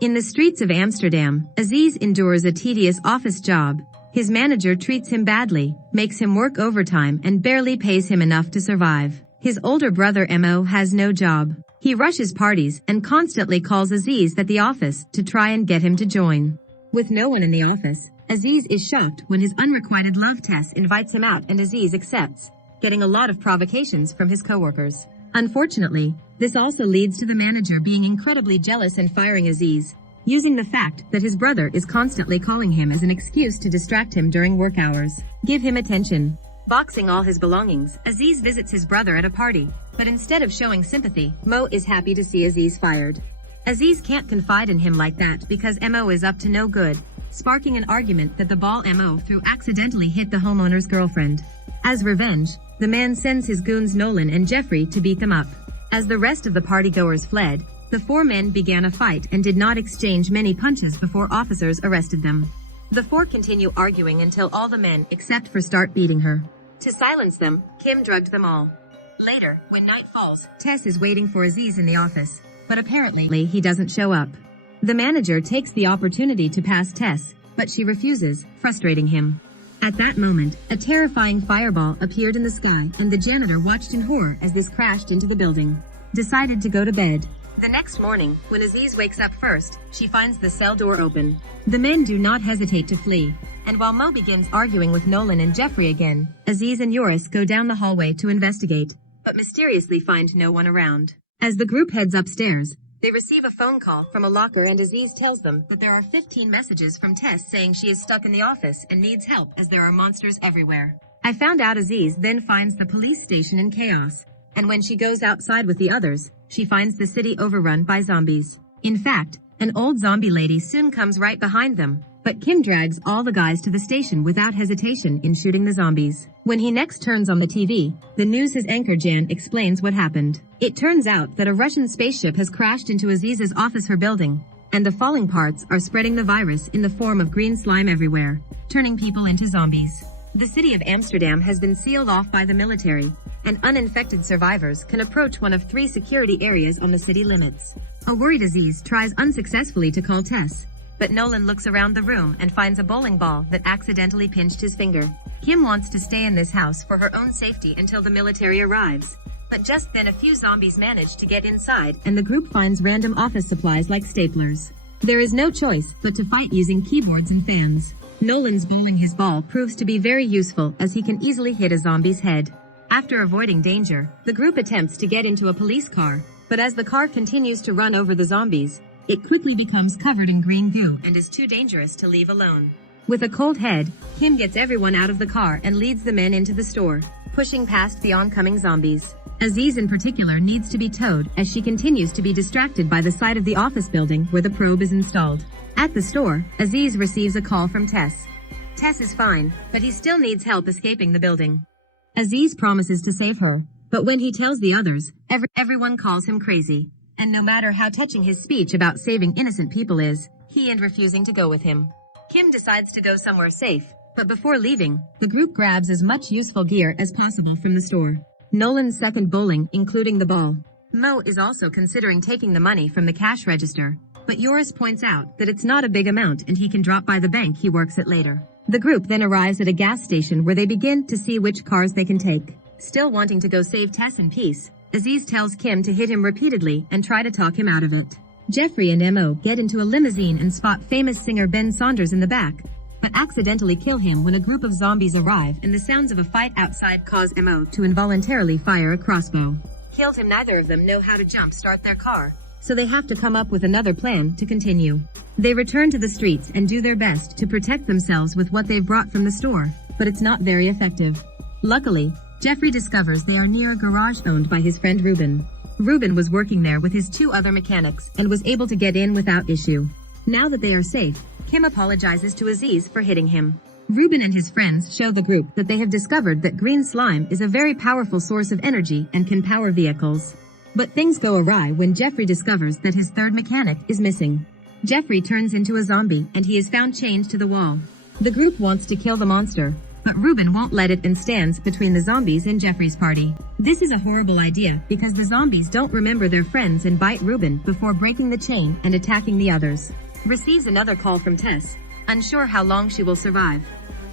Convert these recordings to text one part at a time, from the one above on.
In the streets of Amsterdam, Aziz endures a tedious office job. His manager treats him badly, makes him work overtime and barely pays him enough to survive. His older brother Mo has no job. He rushes parties and constantly calls Aziz at the office to try and get him to join. With no one in the office, Aziz is shocked when his unrequited love Tess invites him out and Aziz accepts, getting a lot of provocations from his coworkers. Unfortunately, this also leads to the manager being incredibly jealous and firing Aziz, using the fact that his brother is constantly calling him as an excuse to distract him during work hours. Give him attention. Boxing all his belongings, Aziz visits his brother at a party, but instead of showing sympathy, Mo is happy to see Aziz fired. Aziz can't confide in him like that because Mo is up to no good, sparking an argument that the ball Mo threw accidentally hit the homeowner's girlfriend. As revenge, the man sends his goons Nolan and Jeffrey to beat them up. As the rest of the partygoers fled, the four men began a fight and did not exchange many punches before officers arrested them. The four continue arguing until all the men except for start beating her. To silence them, Kim drugged them all. Later, when night falls, Tess is waiting for Aziz in the office, but apparently he doesn't show up. The manager takes the opportunity to pass Tess, but she refuses, frustrating him. At that moment, a terrifying fireball appeared in the sky and the janitor watched in horror as this crashed into the building. Decided to go to bed. The next morning, when Aziz wakes up first, she finds the cell door open. The men do not hesitate to flee, and while Mo begins arguing with Nolan and Jeffrey again, Aziz and Yoris go down the hallway to investigate, but mysteriously find no one around. As the group heads upstairs, they receive a phone call from a locker and Aziz tells them that there are 15 messages from Tess saying she is stuck in the office and needs help as there are monsters everywhere. I found out Aziz then finds the police station in chaos, and when she goes outside with the others, she finds the city overrun by zombies. In fact, an old zombie lady soon comes right behind them, but Kim drags all the guys to the station without hesitation in shooting the zombies. When he next turns on the TV, the news' anchor Jan explains what happened. It turns out that a Russian spaceship has crashed into Aziz's office her building, and the falling parts are spreading the virus in the form of green slime everywhere, turning people into zombies. The city of Amsterdam has been sealed off by the military, and uninfected survivors can approach one of 3 security areas on the city limits. A worried Aziz tries unsuccessfully to call Tess, but Nolan looks around the room and finds a bowling ball that accidentally pinched his finger. Kim wants to stay in this house for her own safety until the military arrives. But just then a few zombies manage to get inside and the group finds random office supplies like staplers. There is no choice but to fight using keyboards and fans. Nolan's bowling his ball proves to be very useful as he can easily hit a zombie's head. After avoiding danger, the group attempts to get into a police car, but as the car continues to run over the zombies, it quickly becomes covered in green goo and is too dangerous to leave alone. With a cold head, Kim gets everyone out of the car and leads the men into the store, pushing past the oncoming zombies. Aziz in particular needs to be towed as she continues to be distracted by the side of the office building where the probe is installed. At the store, Aziz receives a call from Tess. Tess is fine, but he still needs help escaping the building. Aziz promises to save her, but when he tells the others, everyone calls him crazy. And no matter how touching his speech about saving innocent people is, he and refusing to go with him. Kim decides to go somewhere safe, but before leaving, the group grabs as much useful gear as possible from the store. Nolan's second bowling, including the ball. Mo is also considering taking the money from the cash register, but Yoris points out that it's not a big amount and he can drop by the bank he works at later. The group then arrives at a gas station where they begin to see which cars they can take. Still wanting to go save Tess in peace, Aziz tells Kim to hit him repeatedly and try to talk him out of it. Jeffrey and Mo get into a limousine and spot famous singer Ben Saunders in the back, but accidentally kill him when a group of zombies arrive and the sounds of a fight outside cause Mo to involuntarily fire a crossbow. Killed him. Neither of them know how to jump start their car, so they have to come up with another plan to continue. They return to the streets and do their best to protect themselves with what they've brought from the store, but it's not very effective. Luckily, Jeffrey discovers they are near a garage owned by his friend Ruben. Ruben was working there with his 2 other mechanics and was able to get in without issue. Now that they are safe, Kim apologizes to Aziz for hitting him. Ruben and his friends show the group that they have discovered that green slime is a very powerful source of energy and can power vehicles. But things go awry when Jeffrey discovers that his 3rd mechanic is missing. Jeffrey turns into a zombie and he is found chained to the wall. The group wants to kill the monster, but Ruben won't let it and stands between the zombies and Jeffrey's party. This is a horrible idea because the zombies don't remember their friends and bite Ruben before breaking the chain and attacking the others. Receives another call from Tess, unsure how long she will survive.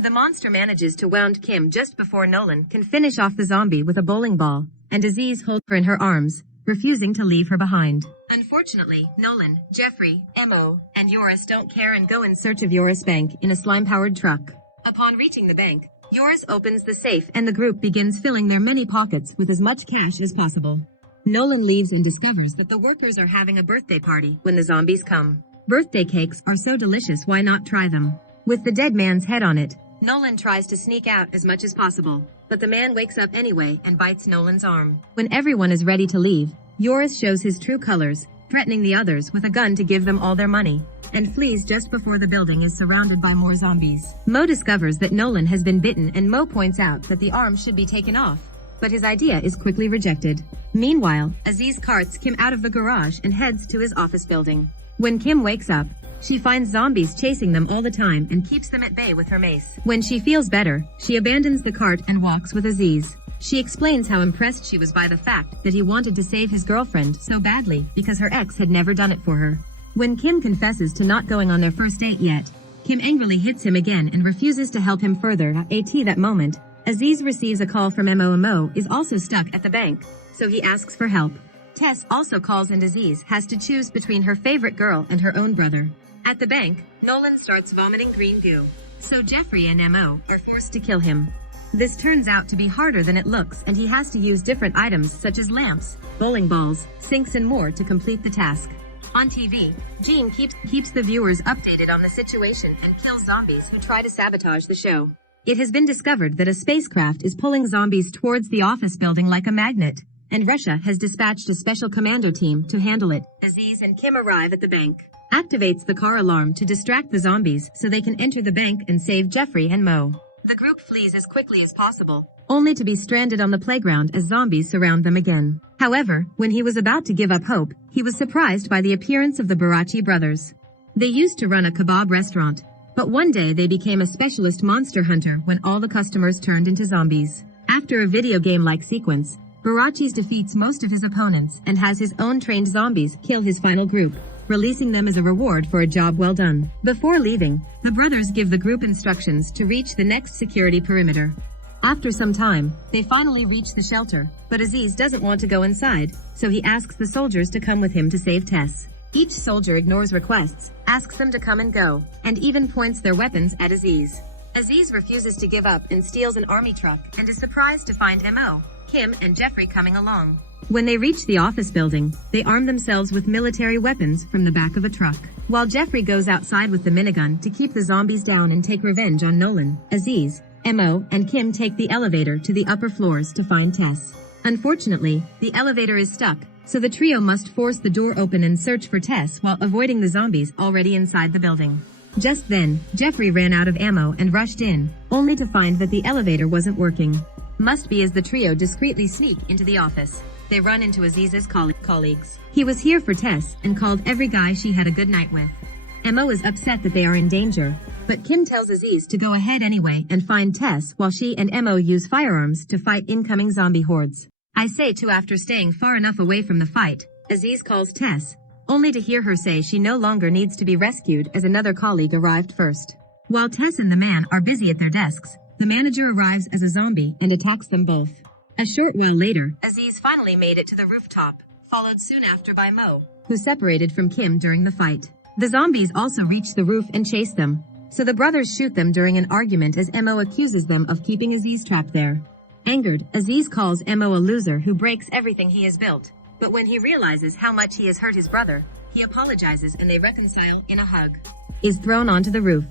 The monster manages to wound Kim just before Nolan can finish off the zombie with a bowling ball, and Aziz holds her in her arms, refusing to leave her behind. Unfortunately, Nolan, Jeffrey, Mo, and Yoris don't care and go in search of Yoris' bank in a slime-powered truck. Upon reaching the bank, Yoris opens the safe and the group begins filling their many pockets with as much cash as possible. Nolan leaves and discovers that the workers are having a birthday party when the zombies come. Birthday cakes are so delicious, why not try them? With the dead man's head on it, Nolan tries to sneak out as much as possible, but the man wakes up anyway and bites Nolan's arm. When everyone is ready to leave, Yoris shows his true colors, threatening the others with a gun to give them all their money, and flees just before the building is surrounded by more zombies. Mo discovers that Nolan has been bitten and Mo points out that the arm should be taken off, but his idea is quickly rejected. Meanwhile, Aziz carts Kim out of the garage and heads to his office building. When Kim wakes up, she finds zombies chasing them all the time and keeps them at bay with her mace. When she feels better, she abandons the cart and walks with Aziz. She explains how impressed she was by the fact that he wanted to save his girlfriend so badly because her ex had never done it for her. When Kim confesses to not going on their first date yet, Kim angrily hits him again and refuses to help him further. At that moment, Aziz receives a call from Mo. Mo is also stuck at the bank, so he asks for help. Tess also calls and Aziz has to choose between her favorite girl and her own brother. At the bank, Nolan starts vomiting green goo, so Jeffrey and Mo are forced to kill him. This turns out to be harder than it looks and he has to use different items such as lamps, bowling balls, sinks and more to complete the task. On TV, Jean keeps the viewers updated on the situation and kills zombies who try to sabotage the show. It has been discovered that a spacecraft is pulling zombies towards the office building like a magnet, and Russia has dispatched a special commando team to handle it. Aziz and Kim arrive at the bank, activates the car alarm to distract the zombies so they can enter the bank and save Jeffrey and Mo. The group flees as quickly as possible, only to be stranded on the playground as zombies surround them again. However, when he was about to give up hope, he was surprised by the appearance of the Barachi brothers. They used to run a kebab restaurant, but one day they became a specialist monster hunter when all the customers turned into zombies. After a video game-like sequence, Barachis defeats most of his opponents and has his own trained zombies kill his final group, releasing them as a reward for a job well done. Before leaving, the brothers give the group instructions to reach the next security perimeter. After some time, they finally reach the shelter, but Aziz doesn't want to go inside, so he asks the soldiers to come with him to save Tess. Each soldier ignores requests, asks them to come and go, and even points their weapons at Aziz. Aziz refuses to give up and steals an army truck and is surprised to find Mo, Kim, and Jeffrey coming along. When they reach the office building, they arm themselves with military weapons from the back of a truck. While Jeffrey goes outside with the minigun to keep the zombies down and take revenge on Nolan, Aziz, Mo, and Kim take the elevator to the upper floors to find Tess. Unfortunately, the elevator is stuck, so the trio must force the door open and search for Tess while avoiding the zombies already inside the building. Just then, Jeffrey ran out of ammo and rushed in, only to find that the elevator wasn't working. Must be as the trio discreetly sneak into the office. They run into Aziz's colleagues. He was here for Tess and called every guy she had a good night with. Mo is upset that they are in danger, but Kim tells Aziz to go ahead anyway and find Tess while she and Mo use firearms to fight incoming zombie hordes. I say too after staying far enough away from the fight, Aziz calls Tess, only to hear her say she no longer needs to be rescued as another colleague arrived first. While Tess and the man are busy at their desks, the manager arrives as a zombie and attacks them both. A short while later, Aziz finally made it to the rooftop, followed soon after by Mo, who separated from Kim during the fight. The zombies also reach the roof and chase them, so the brothers shoot them during an argument as Mo accuses them of keeping Aziz trapped there. Angered, Aziz calls Mo a loser who breaks everything he has built, but when he realizes how much he has hurt his brother, he apologizes and they reconcile in a hug. Is thrown onto the roof.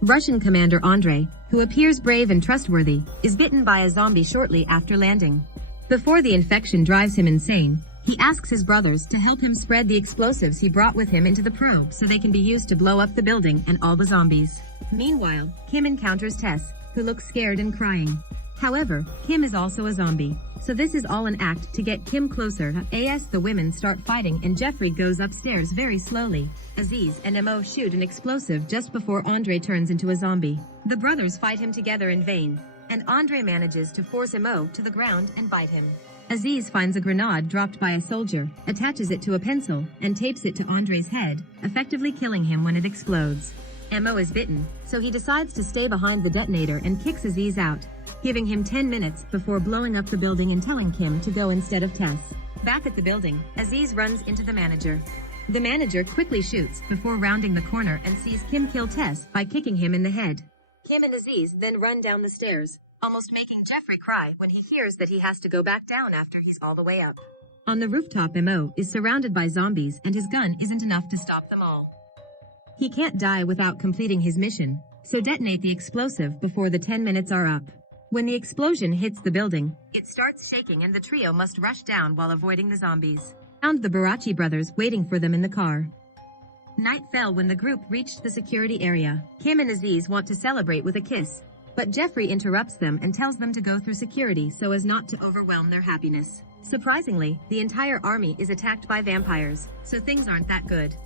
Russian Commander Andrei, who appears brave and trustworthy, is bitten by a zombie shortly after landing. Before the infection drives him insane, he asks his brothers to help him spread the explosives he brought with him into the probe so they can be used to blow up the building and all the zombies. Meanwhile, Kim encounters Tess, who looks scared and crying. However, Kim is also a zombie, so this is all an act to get Kim closer. The women start fighting and Jeffrey goes upstairs very slowly. Aziz and Mo shoot an explosive just before Andre turns into a zombie. The brothers fight him together in vain, and Andre manages to force Mo to the ground and bite him. Aziz finds a grenade dropped by a soldier, attaches it to a pencil, and tapes it to Andre's head, effectively killing him when it explodes. Mo is bitten, so he decides to stay behind the detonator and kicks Aziz out, giving him 10 minutes before blowing up the building and telling Kim to go instead of Tess. Back at the building, Aziz runs into the manager. The manager quickly shoots before rounding the corner and sees Kim kill Tess by kicking him in the head. Kim and Aziz then run down the stairs, almost making Jeffrey cry when he hears that he has to go back down after he's all the way up. On the rooftop, Mo is surrounded by zombies and his gun isn't enough to stop them all. He can't die without completing his mission, so detonate the explosive before the 10 minutes are up. When the explosion hits the building, it starts shaking and the trio must rush down while avoiding the zombies. Found the Barachi brothers waiting for them in the car. Night fell when the group reached the security area. Kim and Aziz want to celebrate with a kiss, but Jeffrey interrupts them and tells them to go through security so as not to overwhelm their happiness. Surprisingly, the entire army is attacked by vampires, so things aren't that good.